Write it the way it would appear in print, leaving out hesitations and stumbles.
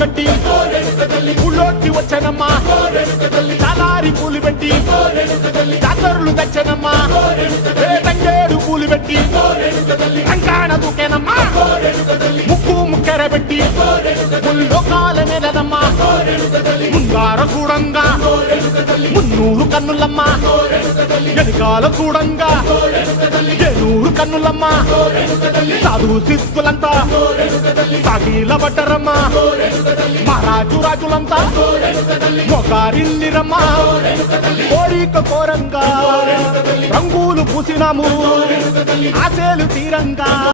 కట్టి ఊళ్ళోకి వచ్చానమ్మా చాలారి పూలు పెట్టి జాతరులు తెచ్చానమ్మా తంగేడు పూలు పెట్టి రంగాణ దూకేనమ్మా ముక్కు ముక్కెర పెట్టి ముల్లోకాల నెలనమ్మా ముంగార చూడంగా మున్నూరు కన్నులమ్మా ఎనకాల చూడంగా ఏనూరు కన్నులమ్మా సాధు సిద్ధులంతా సాగిల పడ్డరమ్మా మహారాజు రాజులంతా మొగారిల్లిరమ్మా కోరిక కోరంగా రంగులు పూసినాము ఆశలు తీరంగా